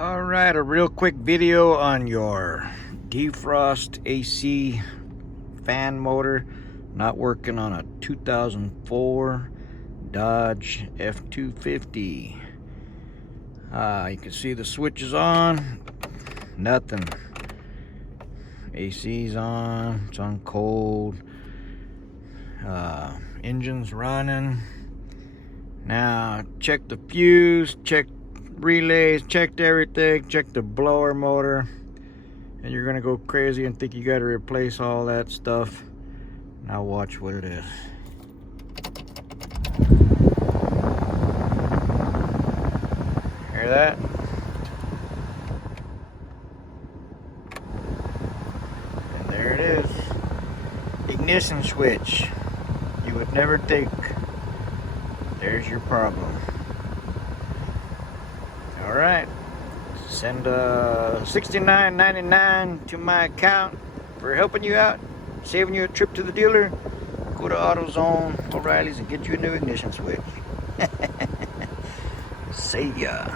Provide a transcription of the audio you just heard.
Alright, a real quick video on your defrost AC fan motor not working on a 2004 Dodge F250. You can see the switch is on, nothing. AC's on, it's on cold, engine's running. Now check the fuse, check relays, checked everything, checked the blower motor, and you're gonna go crazy and think you gotta replace all that stuff. Now watch what it is. Hear that? And there it is. Ignition switch. You would never think. There's your problem. Alright, send $69.99 to my account for helping you out, saving you a trip to the dealer. Go to AutoZone, O'Reilly's, and get you a new ignition switch. See ya.